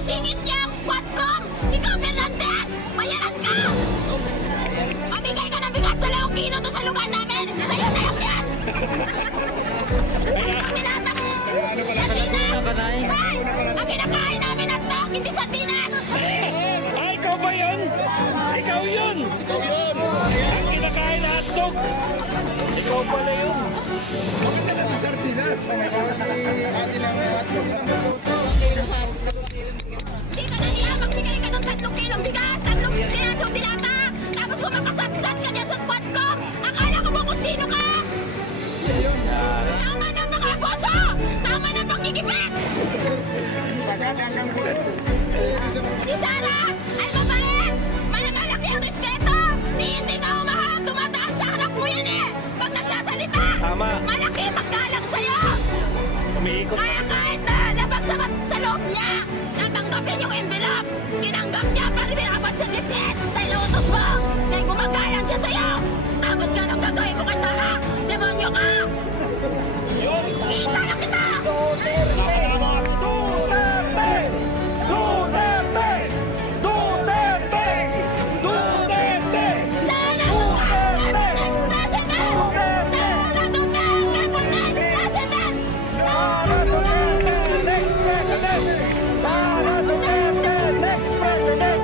isisingit niya ang Quadcom! Ikaw, Fernandez! Bayaran ka! Mamigay ka ng bigas na 2 kilo to sa lugar namin! Sa'yo na yan! Ay! Ang kinakain namin at dog, hindi sa tinas! Ay, ikaw ba yun? Ikaw yun! Ikaw yun! Ang kinakain na hotdog! Ikaw pala yun! Bakit ka natin sardinas? Di ka nahiya, magbigay ka ng 3 kilong bigas, 3 pirasong dilata! Tapos kung makasabsat ka dyan sa Quadcom, akala ko mo kung sino ka! Tama na mga boso! Tama na pagkikipit! Sagad hanggang bulan. Si Sarah ay mabait! Malaki ang respeto! Hindi ka umahang dumadaan sa harap mo yan eh! Pag nagsasalita! Tama. Malaki magkalang sa'yo! Umiikot. Kaya kahit na nabagsakat sa loob niya, natanggapin yung envelope! Tinanggap niya para binabad sa dipit sa ilutos mo! Kaya gumagalang siya sa'yo! Tapos ka nang gagawin mo kay Sarah! Demonyo ka! Yun! Kita na kita! Duterte! Duterte! Duterte! Duterte! Sana next president! Sana Duterte for next president! Sara Duterte, next president! Sara Duterte, next president!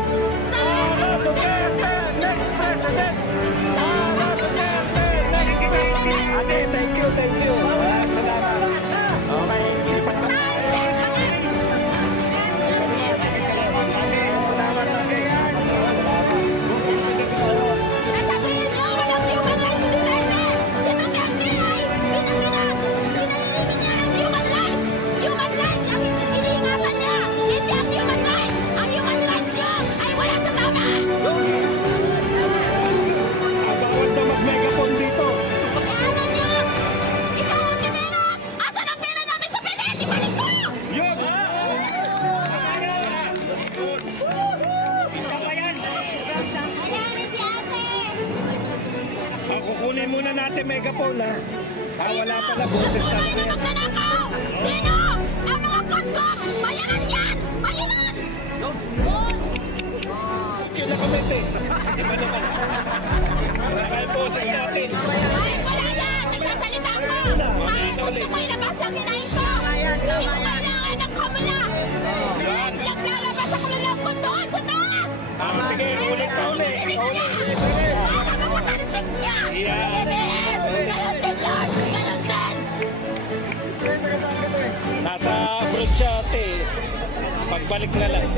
Sara Duterte, next president! Sara Duterte, next president! Ate, thank you, thank you. Maraming salamat. Okay, lipat na. Salamat, ate. Sasabihin niyo, walang human rights defender! Si Duterte ay pinahihingin niya ang human rights! Human rights ang iniingatan niya! Hindi ang human rights! Ang human rights niyo ay wala sa tama! Bawal na mag-megaphone dito. Ano niyo? Ikaw ang Timeros! Asan ang pera namin sa pilit? Ibalik mo! Yun! Nangyari si ate! Kukunin muna natin megaphone ha. Wala pala boses Tunay talaga na yan. magnanakaw! Sino? Ang mga Quadcom! Bayaran yan! Bayaran! Yun na comment eh. Iba naman. Wala yung boses natin. Ay, wala yan! Nagsasalita ko! Ay, gusto ko ilabas ang kinain ko! Hindi ko kailangan ng kamala! Naglalabas ako ng love ko doon sa taas! Sige, ulit na ulit. Hindi ko niya! Para mamatansik niya! Yeah. BBM! Ganon din Lord! Ganon din! Nasa abroad siya ate. Pagbalik na lang.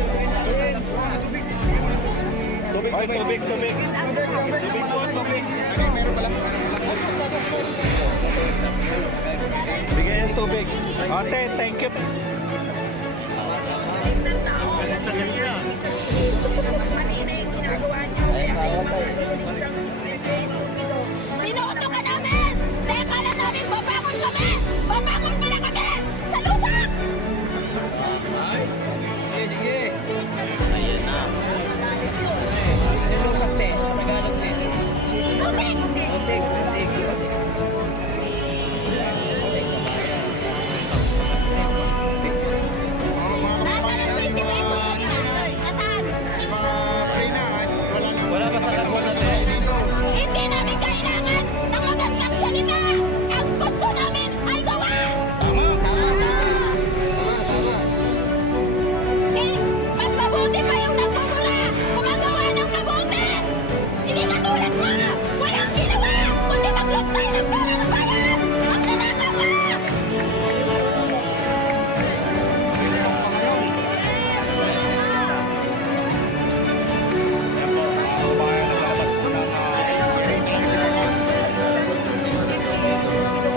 Tubig, tubig, tubig. Tubig po, tubig. Sige yung tubig. Ate, thank you.